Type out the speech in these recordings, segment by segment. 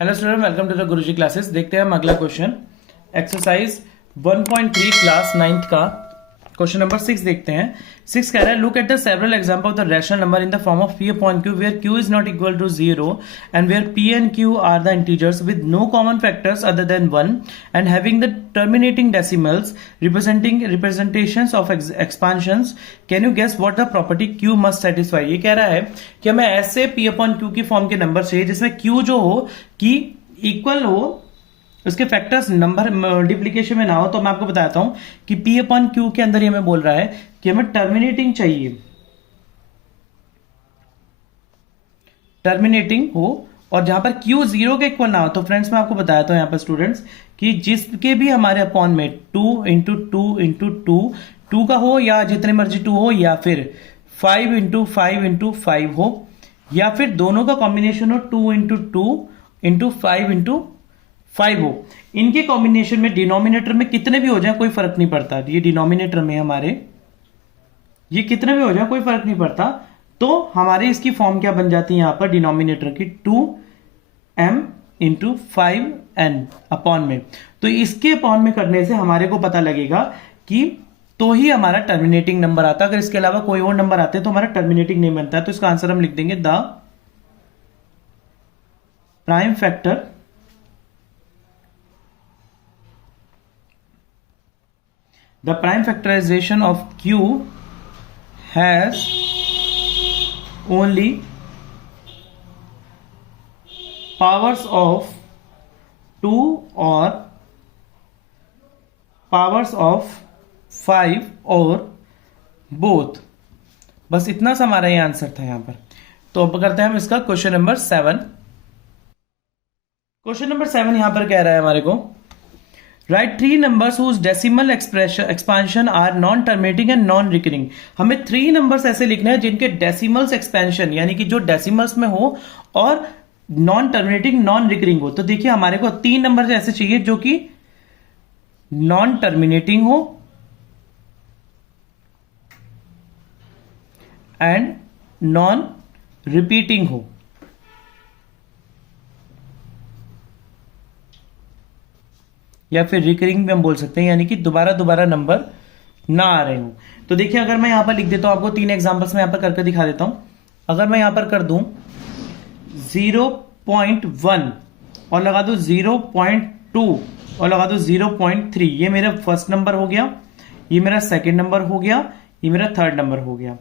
Hello student, welcome to the Guruji classes. देखते हैं हम अगला क्वेश्चन, एक्सरसाइज 1.3 क्लास 9th का क्वेश्चन नंबर 6 देखते हैं। 6 कह रहा है, look at the several example of the rational number in the form of p upon q where q is not equal to 0 and where p and q are the integers with no common factors other than 1 and having the terminating decimals representing representations of expansions. Can you guess what the property q must satisfy. ये कह रहा है कि हमें ऐसे p upon q की form के number चाहिए जिसमें q जो हो कि इक्वल हो, उसके फैक्टर्स नंबर मल्टीप्लीकेशन में ना हो। तो मैं आपको बताता हूं कि p अपॉन क्यू के अंदर ये हमें बोल रहा है कि हमें टर्मिनेटिंग चाहिए, टर्मिनेटिंग हो, और जहां पर q 0 के इक्वल ना हो। तो फ्रेंड्स मैं आपको बताता हूं यहां पर स्टूडेंट्स कि जिसके भी हमारे अपॉन में 2 इंटू टू इंटू टू का हो, या जितने मर्जी 2 हो, या फिर 5 इंटू 5 इंटू 5 हो, या फिर दोनों का कॉम्बिनेशन हो 2 इंटू टू इंटू 5 इंटू 5 हो। इनके कॉम्बिनेशन में डिनोमिनेटर में कितने भी हो जाए कोई फर्क नहीं पड़ता। ये डिनोमिनेटर में हमारे ये कितने भी हो जाए कोई फर्क नहीं पड़ता। तो हमारे इसकी फॉर्म क्या बन जाती है यहां पर डिनोमिनेटर की 2m इंटू 5n अपॉन में। तो इसके अपॉन में करने से हमारे को पता लगेगा कि तो ही हमारा टर्मिनेटिंग नंबर आता। अगर इसके अलावा कोई और नंबर आते तो हमारा टर्मिनेटिंग नहीं बनता। तो इसका आंसर हम लिख देंगे the prime factor the prime factorization of q has only powers of 2 or powers of 5 और both। बस इतना सा हमारा ये आंसर था यहां पर। तो अब करते हैं हम इसका क्वेश्चन नंबर 7। क्वेश्चन नंबर 7 यहां पर कह रहा है हमारे को, right 3 numbers whose decimal expansion are non terminating and non recurring. हमें 3 नंबर्स ऐसे लिखने हैं जिनके डेसिमल्स एक्सपेंशन यानी कि जो डेसिमल्स में हो और नॉन टर्मिनेटिंग नॉन रिकरिंग हो। तो देखिए हमारे को 3 नंबर ऐसे चाहिए जो कि नॉन टर्मिनेटिंग हो एंड नॉन रिपीटिंग हो, या फिर रिकरिंग भी हम बोल सकते हैं, यानी कि दोबारा दोबारा नंबर ना आ रहे हो। तो देखिए अगर मैं यहां पर लिख देता हूं आपको 3 एग्जांपल्स में यहां पर करके दिखा देता हूं। अगर मैं यहां पर कर दूं 0.1 और लगा दूं 0.2 और लगा दूं 0.3, ये मेरा फर्स्ट नंबर हो गया, ये मेरा सेकेंड नंबर हो गया, ये मेरा थर्ड नंबर हो गया।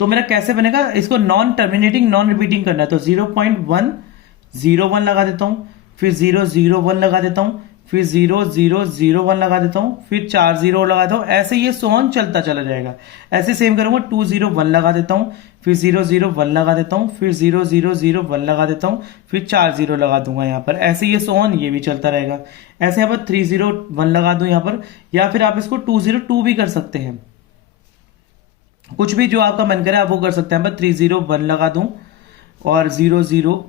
तो मेरा कैसे बनेगा, इसको नॉन टर्मिनेटिंग नॉन रिपीटिंग करना है। तो 0.101 लगा देता हूं, फिर 001 लगा देता हूं, फिर 0001 लगा देता हूं, फिर 40 लगा देता हूं। ऐसे ये सोन चलता चला जाएगा। ऐसे सेम करूंगा 201 लगा देता हूं, फिर 001 लगा देता हूं, फिर 0001 लगा देता हूं, फिर 40 लगा दूंगा यहां पर। ऐसे ये सोन ये भी चलता रहेगा। ऐसे यहां पर 301 लगा दूं यहां पर, या फिर आप इसको 202 भी कर सकते हैं। कुछ भी जो आपका मन करे आप वो कर सकते हैं। यहाँ पर 301 लगा दूं और 001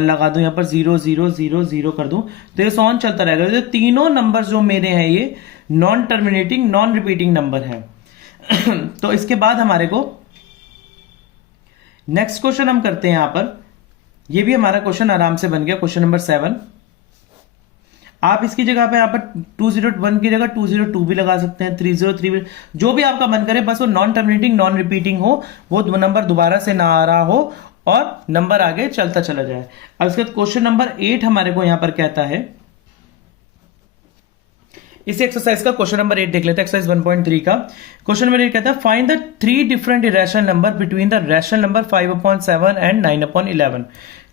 लगा दूं, यहाँ पर 0000 कर दूं, तो ये सॉन चलता रहेगा। तो तीनों नंबर जो मेरे हैं ये non terminating non repeating number है। तो इसके बाद हमारे को नेक्स्ट क्वेश्चन हम करते हैं यहां पर। ये भी हमारा क्वेश्चन आराम से बन गया, क्वेश्चन नंबर 7। आप इसकी जगह पे यहाँ पर 201 की जगह 202 भी लगा सकते हैं, 303 भी, जो भी आपका मन करे, बस वो नॉन टर्मिनेटिंग नॉन रिपीटिंग हो, वो नंबर दोबारा से ना आ रहा हो और नंबर आगे चलता चला जाए। अब इसके बाद क्वेश्चन नंबर 8 हमारे को यहां पर कहता है, इस एक्सरसाइज का क्वेश्चन नंबर 8 देख लेते हैं। एक्सरसाइज 1.3 का क्वेश्चन नंबर 8 कहता है, find the 3 different irrational number between the rational number 5/7 and 9/11।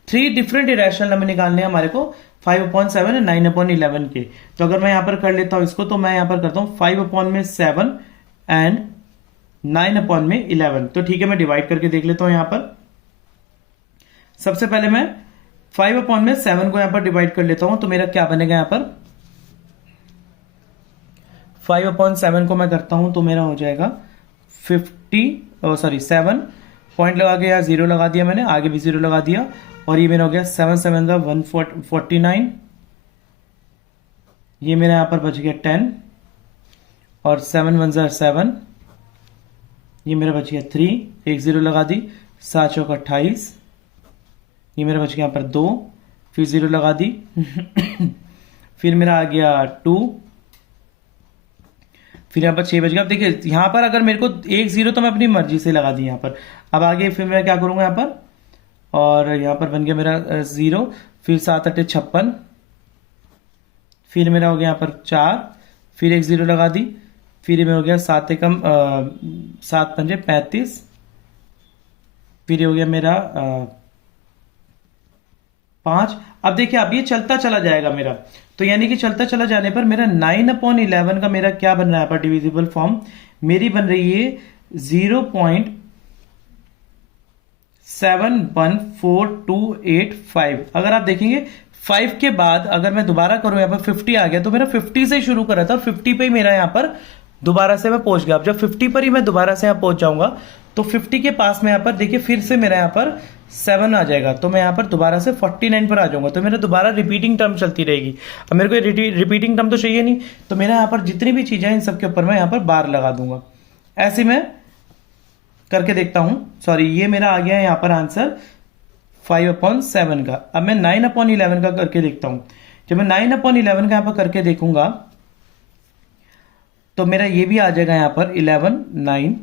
3 different irrational number निकालने हैं हमारे को 5/7 एंड 9/11 के। तो अगर मैं यहां पर कर लेता हूं इसको, तो मैं यहां पर करता हूं 5/7 एंड 9/11। तो ठीक है, मैं डिवाइड करके देख लेता हूं यहां पर। सबसे पहले मैं 5/7 को यहां पर डिवाइड कर लेता हूं, तो मेरा क्या बनेगा यहां पर 5/7 को मैं करता हूं तो मेरा हो जाएगा 7 पॉइंट लगा के, या 0 लगा दिया मैंने, आगे भी 0 लगा दिया, और ये मेरा हो गया 7 7 149। ये मेरा यहां पर बच गया 10 और 7 1 7, ये मेरा बच गया 3, एक 0 लगा दी, 7 चौका 28, ये मेरा बच गया यहाँ पर 2 फिर 0 लगा दी फिर मेरा आ गया 2, फिर यहाँ पर 6 बज गया। अब देखिए यहाँ पर अगर मेरे को 1 0 तो मैं अपनी मर्जी से लगा दी यहाँ पर। अब आगे फिर मैं क्या करूँगा यहाँ पर, और यहाँ पर बन गया मेरा 0, फिर 7 8 56, फिर मेरा हो गया यहाँ पर 4, फिर 1 0 लगा दी, फिर मेरा हो गया 7 एकम 7 पंजे 35, फिर ये हो गया मेरा 5। अब देखिए अब ये चलता चला जाएगा मेरा, तो यानी कि चलता चला जाने पर मेरा 9/11 का मेरा क्या बन रहा है पर डिविजिबल फॉर्म मेरी बन रही है 0.714285। अगर आप देखेंगे 5 के बाद अगर मैं दोबारा करूं यहाँ पर 50 आ गया, तो मेरा 50 से शुरू करा था, 50 पे ही मेरा यहाँ पर दोबारा से मैं पहुंच गया। अब जब 50 पर ही मैं दोबारा से यहाँ पहुंच जाऊंगा तो 50 के पास में यहाँ पर देखिए फिर से मेरा यहाँ पर 7 आ जाएगा, तो मैं यहाँ पर दोबारा से 49 पर आ जाऊंगा, तो मेरा दोबारा रिपीटिंग टर्म चलती रहेगी। अब मेरे को रिपीटिंग टर्म तो चाहिए नहीं, तो मेरा यहाँ पर जितनी भी चीजें हैं इन सब के ऊपर मैं यहाँ पर बार लगा दूंगा। ऐसे मैं करके देखता हूं। सॉरी, ये मेरा आ गया है यहाँ पर आंसर 5/7 का। अब मैं 9/11 का करके देखता हूं। जब मैं 9/11 का यहाँ पर करके देखूंगा तो मेरा ये भी आ जाएगा यहाँ पर 11 9।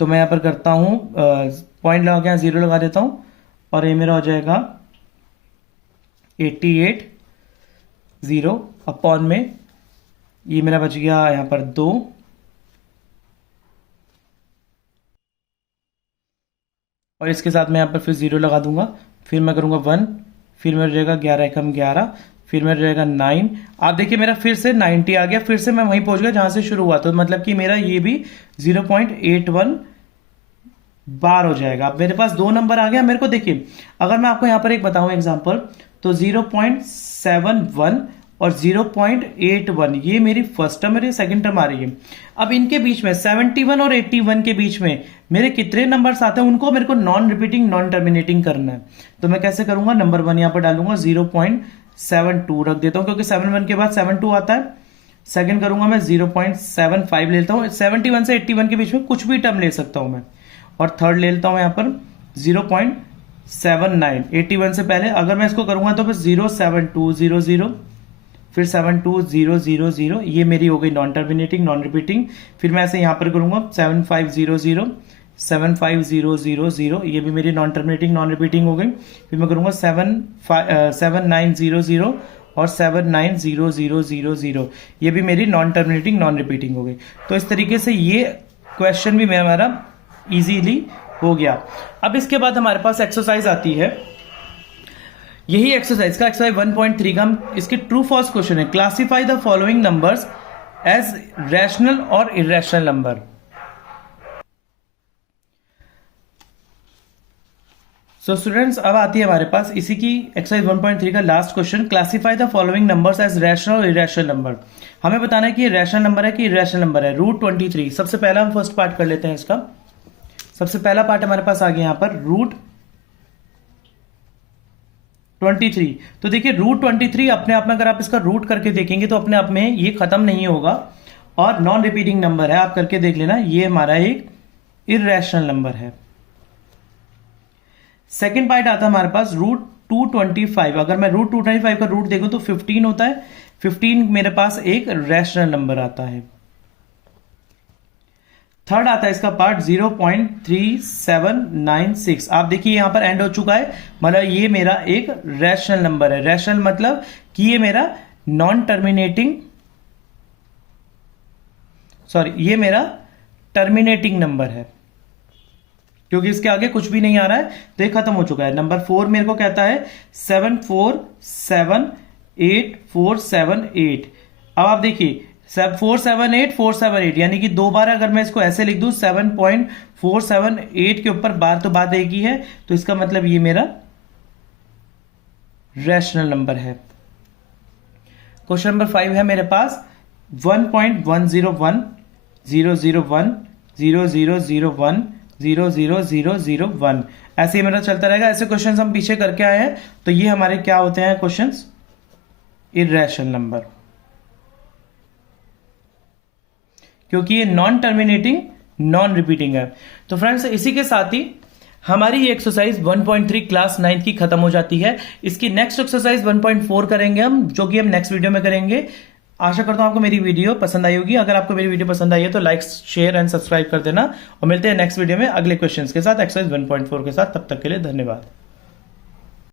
तो मैं यहाँ पर करता हूं, पॉइंट लगा के 0 लगा देता हूं, और ये मेरा हो जाएगा 88 0 अपॉन में ये मेरा बच गया यहाँ पर 2, और इसके साथ मैं यहाँ पर फिर 0 लगा दूंगा, फिर मैं करूंगा 1, फिर मेरा रहेगा 11 एकम 11, फिर मेरा रहेगा 9। आप देखिए मेरा फिर से 90 आ गया, फिर से मैं वहीं पहुंच गया जहां से शुरू हुआ, तो मतलब कि मेरा ये भी 0.81 बार हो जाएगा। अब मेरे पास 2 नंबर आ गया। मेरे को देखिए अगर मैं आपको यहाँ पर एक बताऊं एग्जांपल, तो 0.71 और 0.81 ये मेरी फर्स्ट टर्म और ये सेकंड टर्म आ रही है। अब इनके बीच में 71 और 81 के बीच में मेरे कितने नंबर्स आते हैं उनको मेरे को नॉन रिपीटिंग नॉन टर्मिनेटिंग करना है। तो मैं कैसे करूंगा, नंबर 1 यहां पर डालूंगा, 0.72 रख देता हूं क्योंकि 71 के बाद 72 आता है। सेकंड करूंगा मैं 0.75 लेता हूं, 71 से 81 के बीच में कुछ भी टर्म ले सकता हूं मैं। और थर्ड ले लेता हूं यहां पर 0.79, 81 से पहले अगर मैं इसको करूंगा तो फिर 0.7200, फिर 72000, ये मेरी हो गई नॉन टर्मिनेटिंग नॉन रिपीटिंग। फिर मैं ऐसे यहां पर करूंगा 7500, 75000, ये भी मेरी नॉन टर्मिनेटिंग नॉन रिपीटिंग हो गई। फिर मैं करूंगा 7900 और 79000, ये भी मेरी नॉन टर्मिनेटिंग नॉन रिपीटिंग हो गई। तो इस तरीके से ये क्वेश्चन भी हमारा इजीली हो गया। अब इसके बाद हमारे पास एक्सरसाइज आती है, यही एक्सरसाइज का एक्सरसाइज 1.3 का इसके ट्रू फॉल्स क्वेश्चन है। Classify the following numbers as rational और इरेशनल नंबर। सो स्टूडेंट्स अब आती है हमारे पास इसी की एक्सरसाइज 1.3 का last question, classify the following numbers as rational और इरेशनल नंबर। हमें बताना है कि ये रैशनल नंबर है कि इरेशनल नंबर है। रूट 23, सबसे पहला हम फर्स्ट पार्ट कर लेते हैं इसका। सबसे पहला पार्ट हमारे पास आ गया यहां पर रूट 23। तो देखिए रूट 23 अपने आप में अगर आप इसका रूट करके देखेंगे तो अपने आप में ये खत्म नहीं होगा और नॉन रिपीटिंग नंबर है, आप करके देख लेना। ये हमारा एक इरेशनल नंबर है। सेकेंड पार्ट आता है हमारे पास रूट 225। अगर मैं रूट 225 का रूट देखूं तो 15 होता है, 15 मेरे पास एक रैशनल नंबर आता है। थर्ड आता है इसका पार्ट 0.3796। आप देखिए यहां पर एंड हो चुका है, मतलब ये मेरा एक रैशनल नंबर है। रैशनल मतलब कि ये मेरा नॉन टर्मिनेटिंग, सॉरी ये मेरा टर्मिनेटिंग नंबर है क्योंकि इसके आगे कुछ भी नहीं आ रहा है, तो ये खत्म हो चुका है। नंबर 4 मेरे को कहता है 7478 अब आप देखिए 478478, यानी कि 2 बार अगर मैं इसको ऐसे लिख दूं 7.478 के ऊपर बार तो बात एक ही है, तो इसका मतलब ये मेरा रैशनल नंबर है। क्वेश्चन नंबर 5 है मेरे पास 1.101 001 0001 00001। ऐसे ही मेरा चलता रहेगा। ऐसे क्वेश्चंस हम पीछे करके आए हैं, तो ये हमारे क्या होते हैं क्वेश्चंस, इरेशनल नंबर, क्योंकि ये नॉन टर्मिनेटिंग नॉन रिपीटिंग है। तो फ्रेंड्स इसी के साथ ही हमारी ये एक्सरसाइज 1.3 क्लास 9 की खत्म हो जाती है। इसकी नेक्स्ट एक्सरसाइज 1.4 करेंगे हम, जो कि हम नेक्स्ट वीडियो में करेंगे। आशा करता हूं आपको मेरी वीडियो पसंद आई होगी। अगर आपको मेरी वीडियो पसंद आई है तो लाइक, शेयर एंड सब्सक्राइब कर देना, और मिलते हैं नेक्स्ट वीडियो में अगले क्वेश्चंस के साथ, एक्सरसाइज 1.4 के साथ। तब तक के लिए धन्यवाद।